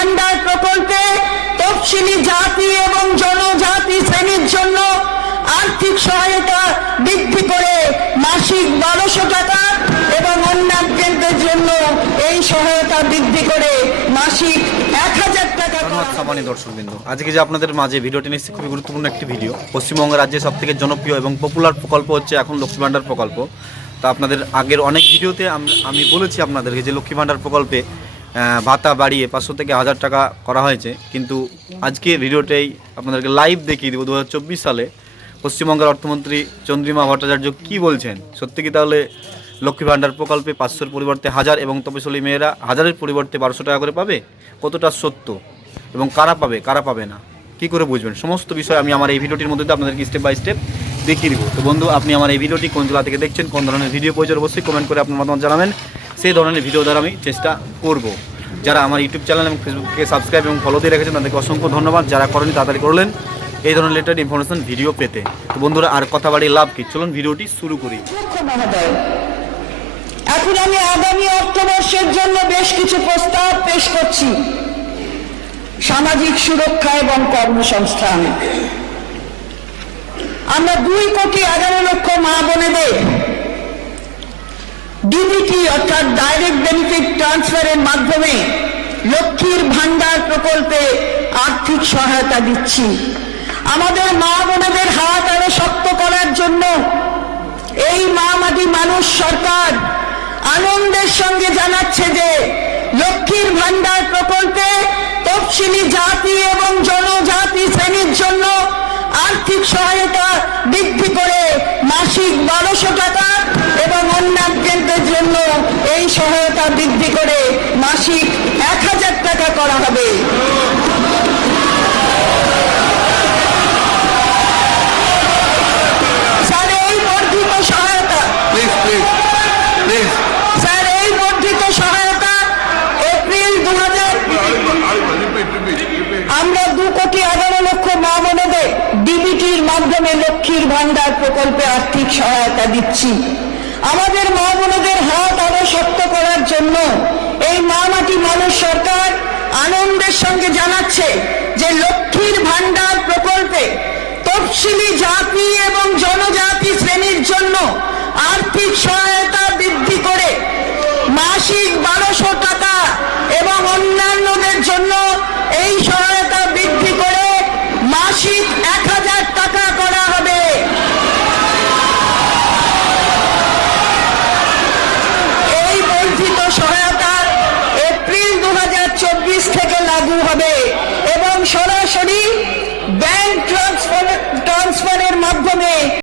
ভান্ডার প্রকল্পে তফসিলি জাতি এবং জনজাতি শ্রেণির জন্য আর্থিক সহায়তা বৃদ্ধি করে মাসিক বারোশো টাকা এবং অন্যান্যদের জন্য এই সহায়তা বৃদ্ধি করে মাসিক এক হাজার টাকা দর্শকবৃন্দ। আজকে যে আপনাদের মাঝে ভিডিওটি নিচ্ছে খুবই গুরুত্বপূর্ণ একটি ভিডিও। পশ্চিমবঙ্গ রাজ্যের সব থেকে জনপ্রিয় এবং পপুলার প্রকল্প হচ্ছে এখন লক্ষ্মী ভাণ্ডার প্রকল্প। তা আপনাদের আগের অনেক ভিডিওতে আমি বলেছি আপনাদেরকে যে লক্ষ্মী ভাণ্ডার প্রকল্পে ভাতা বাড়িয়ে পাঁচশো থেকে হাজার টাকা করা হয়েছে। কিন্তু আজকে ভিডিওটাই আপনাদেরকে লাইভ দেখিয়ে দেবো দু হাজার চব্বিশ সালে। পশ্চিমবঙ্গের অর্থমন্ত্রী চন্দ্রিমা ভট্টাচার্য কি বলছেন? সত্যি কি তাহলে লক্ষ্মী ভাণ্ডার প্রকল্পে পাঁচশোর পরিবর্তে হাজার এবং তপশিলি মেয়েরা হাজারের পরিবর্তে বারোশো টাকা করে পাবে? কতটা সত্য? এবং কারা পাবে কারা পাবে না? কি করে বুঝবেন? সমস্ত বিষয় আমি আমার এই ভিডিওটির মধ্যে আপনাদেরকে স্টেপ বাই স্টেপ দেখিয়ে দিব। তো বন্ধু, আপনি আমার এই ভিডিওটি কোন জেলা থেকে দেখছেন, কোন ধরনের ভিডিও প্রয়োজন, অবশ্যই কমেন্ট করে আপনার মতামত জানাবেন। সেই ধরনের ভিডিও দ্বারা আমি চেষ্টা করব। যারা আমার ইউটিউব চ্যানেল এবং ফেসবুককে সাবস্ক্রাইব এবং ফলো দিয়ে রেখেছেন, তাদেরকে অসংখ্য ধন্যবাদ। যারা করেনি তাড়াতাড়ি করলেন এই ধরনের রিলেটেড ইনফরমেশন ভিডিও পেতে। তো বন্ধুরা, আর কথা বাড়িয়ে লাভ কি? চলুন ভিডিওটি শুরু করি। এখন আমি আগামী অর্থবর্ষের জন্য বেশ কিছু প্রস্তাব পেশ করছি। সামাজিক সুরক্ষা এবং কর্মসংস্থান। আমরা দুই কোটি এগারো লক্ষ মা বোনেদের ডিবিটি অর্থাৎ ডাইরেক্ট ট্রান্সফারের মাধ্যমে লক্ষ্মীর ভান্ডার প্রকল্পে আর্থিক সহায়তা দিচ্ছি। আমাদের মা বোনেদের হাত আরও শক্ত করার জন্য এই মা মাটি মানুষ সরকার আনন্দের সঙ্গে জানাচ্ছে যে লক্ষ্মীর ভান্ডার প্রকল্পে তফসিলি জাতি এবং জনজাতি শ্রেণির জন্য আর্থিক সহায়তা সহায়তা বৃদ্ধি করে মাসিক এক হাজার টাকা করা হবে. আমরা দু কোটি এগারো লক্ষ মা বোনেদের ডিবিটির মাধ্যমে লক্ষ্মীর ভান্ডার প্রকল্পে আর্থিক সহায়তা দিচ্ছি আমাদের মা বোনেদের হাত জন্য এই মামাটি মানুষ সরকার আনন্দের সঙ্গে জানাচ্ছে যে লক্ষ্মীর ভান্ডার প্রকল্পে তফসিলি জাতি এবং জনজাতি শ্রেণির জন্য আর্থিক সহায়তা